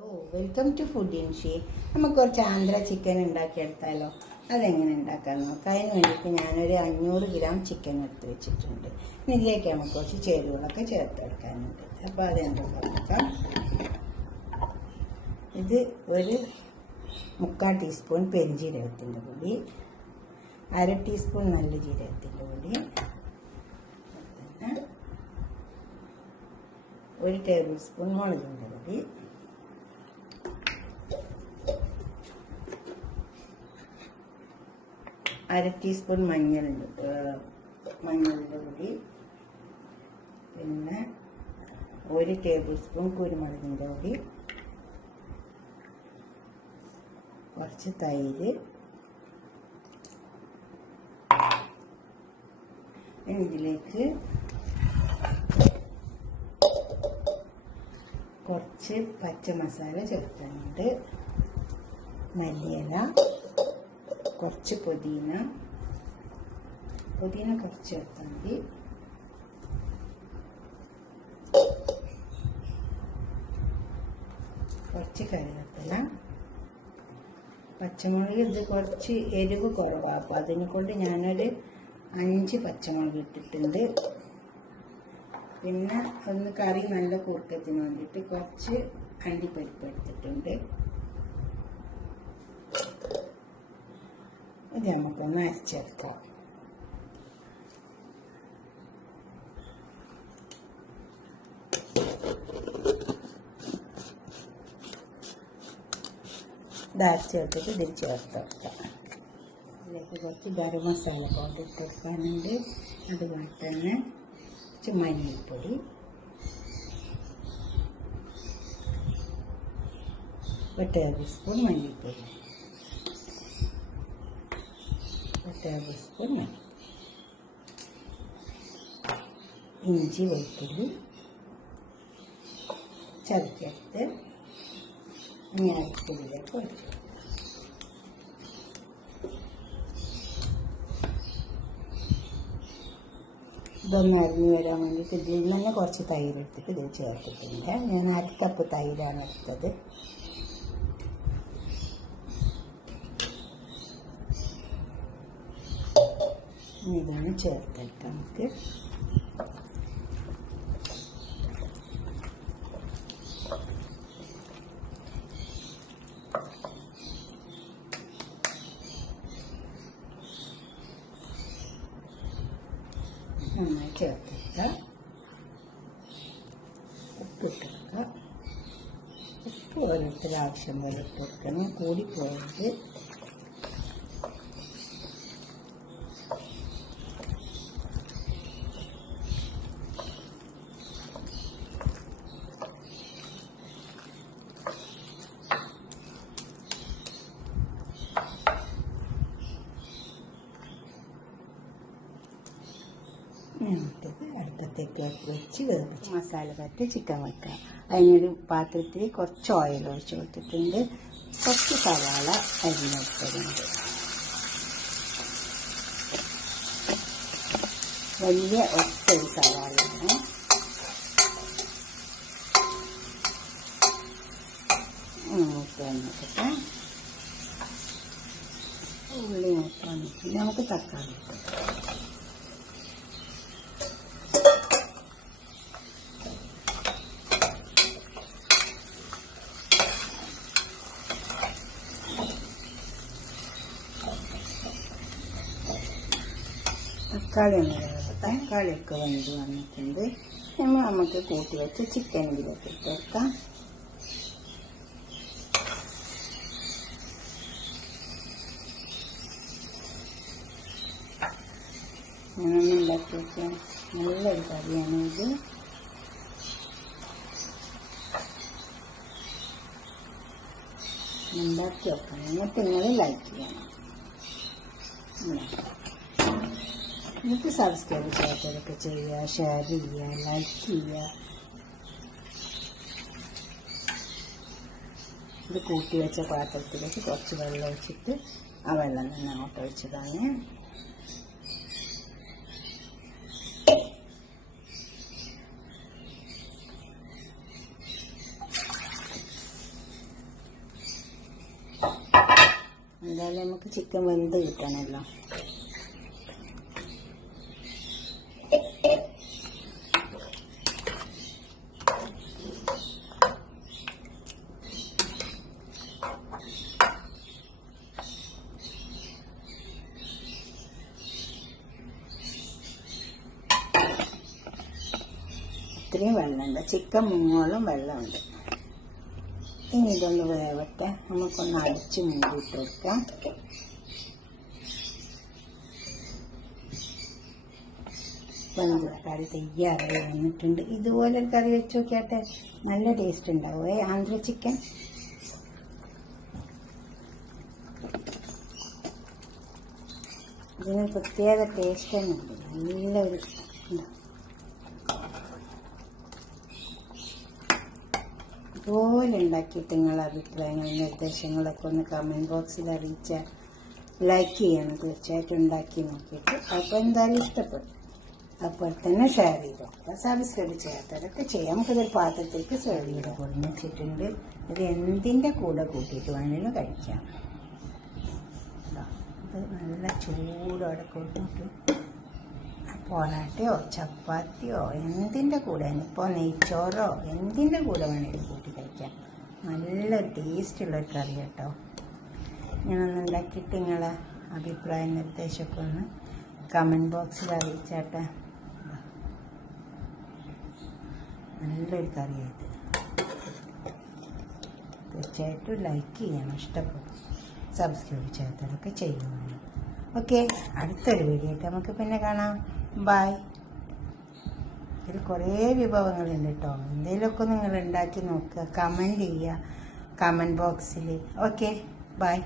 Welcome to food ഇൻഷി. നമുക്ക് കുറച്ച് Andhra chicken ഉണ്ടാക്കിയെടുത്താലോ? അതെങ്ങനെ ഉണ്ടാക്കാൻ നോക്കാം. അതിന് വേണ്ടിയിട്ട് ഞാനൊരു 500 ഗ്രാം ചിക്കൻ എടുത്ത് വെച്ചിട്ടുണ്ട്. ഇതിലേക്ക് നമുക്ക് കുറച്ച് ചേരുവകളൊക്കെ ചേർത്തെടുക്കാനുണ്ട്. അപ്പോൾ അതെന്തൊക്കെ നോക്കാം. ഇത് ഒരു 3/4 ടീസ്പൂൺ പെരുംജീരകത്തിൻ്റെ പൊടി, 1/2 ടീസ്പൂൺ നല്ല ജീരകത്തിൻ്റെ പൊടി, 1 ടേബിൾ സ്പൂൺ മുളകിൻ്റെ പൊടി, 1/2 ടീസ്പൂൺ മഞ്ഞളിൻ്റെ പൊടി, പിന്നെ 1 ടേബിൾ സ്പൂൺ കുരുമുളകിൻ്റെ പൊടി, കുറച്ച് തൈര്, ഇതിലേക്ക് കുറച്ച് പച്ച മസാല ചേർക്കുന്നുണ്ട്, മല്ലിയില, കുറച്ച് പുതിന കുറച്ച് ചേർത്താൽ മതി, കുറച്ച് കറിവേപ്പില, പച്ചമുളക്. ഇത് കുറച്ച് എരിവ് കുറവാണ്, അപ്പോൾ അതിനെ കൊണ്ട് ഞാനൊരു 5 പച്ചമുളക് ഇട്ടിട്ടുണ്ട്. പിന്നെ ഒന്ന് കറി നല്ല കുറുക്കത്തിന് വേണ്ടിയിട്ട് കുറച്ച് അണ്ടിപ്പരിപ്പ് എടുത്തിട്ടുണ്ട്. ഇത് നമുക്കൊന്ന് അരച്ചെടുക്കാം. ഇത് അരച്ചെടുത്തിട്ട് ഇതിൽ ചേർത്തെടുക്കാം. ഇതിലേക്ക് കുറച്ച് ഗരം മസാല പൗഡർ ഇട്ടെടുക്കാനുണ്ട്. അതുപോലെ തന്നെ കുറച്ച് മല്ലിപ്പൊടി, ഒരു ടേബിൾ സ്പൂൺ മല്ലിപ്പൊടി, 1 ടേബിൾ സ്പൂൺ ഇഞ്ചി വെളുത്തുള്ളി ചതച്ചെടുത്ത് അരപ്പിലേക്ക് ഒഴിച്ചു. ഇതൊന്ന് അരിഞ്ഞ് വരാൻ വേണ്ടിയിട്ട് ഇതിൽ തന്നെ കുറച്ച് തൈര് എടുത്തിട്ട് ഇതിൽ ചേർത്തിട്ടുണ്ട്. ഞാൻ 1/2 കപ്പ് തൈരാണ് എടുത്തത്. ഇതാണ് ചേർത്തെടുക്കാം നമുക്ക്. നന്നായി ചേർത്തെടുക്കുക. ഉപ്പിട്ടെടുക്കുക. ഉപ്പ് ഓരോരുത്തർ ആവശ്യം പോലെ ഇട്ട് കൊടുക്കണം, കൂടിപ്പോയത്. നമുക്കിത് അടുപ്പത്തേക്ക് വെച്ച് വേവിച്ച് മസാല പറ്റി ചിക്കൻ വെക്കാം. അതിനൊരു പാത്രത്തിൽ കുറച്ച് ഓയിൽ ഒഴിച്ച് കൊടുത്തിട്ടുണ്ട്. കുറച്ച് സവാള അരിഞ്ഞെടുത്തിട്ടുണ്ട്. വലിയ ഒറ്റൊരു സവാളയാണ്. വന്നിട്ട് ഉള്ളി വന്നിട്ട് നമുക്ക് തക്കാളി ഇട്ട് തക്കാളിയൊക്കെ വെന്ത് വന്നിട്ടുണ്ട്. നമുക്ക് കൂട്ടി വെച്ച് ചിക്കൻ ഇതിലേക്ക് ഇട്ടേക്കാം. ഞാനൊന്നും ഉണ്ടാക്കി വെച്ചാൽ നല്ലൊരു കറിയാണ് ഇത്. ഉണ്ടാക്കി വെക്കണം, എന്നിട്ട് നിങ്ങൾ ലൈക്ക് ചെയ്യണം. നിങ്ങൾക്ക് സബ്സ്ക്രൈബ് ചെയ്യാത്തതൊക്കെ ചെയ്യുക, ഷെയർ ചെയ്യുക, ലൈക്ക് ചെയ്യുക. ഇത് കൂട്ടി വെച്ച പാത്രത്തിലേക്ക് കുറച്ച് വെള്ളം ഒഴിച്ചിട്ട് ആ വെള്ളം തന്നെ അങ്ങോട്ട് ഒഴിച്ചതാണ്. എന്തായാലും നമുക്ക് ചിക്കൻ വെന്ത് കിട്ടണമല്ലോ. ഇത്രയും വെള്ളമുണ്ട്, ചിക്കൻ മുങ്ങോളം വെള്ളമുണ്ട്. ഇനി ഇതൊന്ന് വേവട്ടെ, നമുക്കൊന്ന് അടിച്ച് മൂടിയിട്ട് വെക്കാം. കറി തയ്യാറായി വന്നിട്ടുണ്ട്. ഇതുപോലെ ഒരു കറി വെച്ച് നോക്കിയാട്ടെ, നല്ല ടേസ്റ്റ് ഉണ്ടാവുമേ ആന്ധ്ര ചിക്കൻ. ഇതിന് പ്രത്യേക ടേസ്റ്റ് തന്നെ ഉണ്ട്, നല്ലൊരു ഇതുപോലെ ഉണ്ടാക്കിയിട്ട് നിങ്ങളുടെ അഭിപ്രായങ്ങളും നിർദ്ദേശങ്ങളൊക്കെ ഒന്ന് കമൻറ്റ് ബോക്സിൽ അറിയിച്ചാൽ ലൈക്ക് ചെയ്യണം. തീർച്ചയായിട്ടും ഉണ്ടാക്കി നോക്കിയിട്ട് അപ്പോൾ എന്തായാലും ഇഷ്ടപ്പെടും. അപ്പോൾ തന്നെ ഷെയർ ചെയ്തോ, സബ്സ്ക്രൈബ് ചെയ്യാത്തവരൊക്കെ ചെയ്യാം. നമുക്കിതൊരു പാത്രത്തേക്ക് സെർവ് ചെയ്ത് കൊടുത്തിട്ടുണ്ട്. ഇത് എന്തിൻ്റെ കൂടെ കൂട്ടിയിട്ട് വേണമെങ്കിലും കഴിക്കാം. ഇത് നല്ല ചൂടോടെ കൂട്ടിയിട്ട് പൊറാട്ടയോ ചപ്പാത്തിയോ എന്തിൻ്റെ കൂടെ, ഇപ്പോൾ നെയ്ച്ചോറോ എന്തിൻ്റെ കൂടെ വേണമെങ്കിലും കൂട്ടി കഴിക്കാം. നല്ല ടേസ്റ്റുള്ളൊരു കറി കേട്ടോ. ഞാനൊന്ന് ഉണ്ടാക്കിയിട്ട് നിങ്ങളെ അഭിപ്രായ നിർദ്ദേശമൊക്കെ ഒന്ന് കമൻറ്റ് ബോക്സിൽ അറിയിച്ചാട്ടെ. നല്ലൊരു കറിയായത്. തീർച്ചയായിട്ടും ലൈക്ക് ചെയ്യണം, ഇഷ്ടപ്പെടും. സബ്സ്ക്രൈബ് ചെയ്യാത്തവരൊക്കെ ചെയ്യുവാണ്. ഓക്കെ, അടുത്തൊരു വീഡിയോ ആയിട്ട് നമുക്ക് പിന്നെ കാണാം. ബായ്. ഇതിൽ കുറേ വിഭവങ്ങളുണ്ട് കേട്ടോ. എന്തെങ്കിലുമൊക്കെ നിങ്ങൾ ഉണ്ടാക്കി നോക്കുക, കമൻറ്റ് ചെയ്യുക കമൻറ്റ് ബോക്സിൽ. Okay, bye.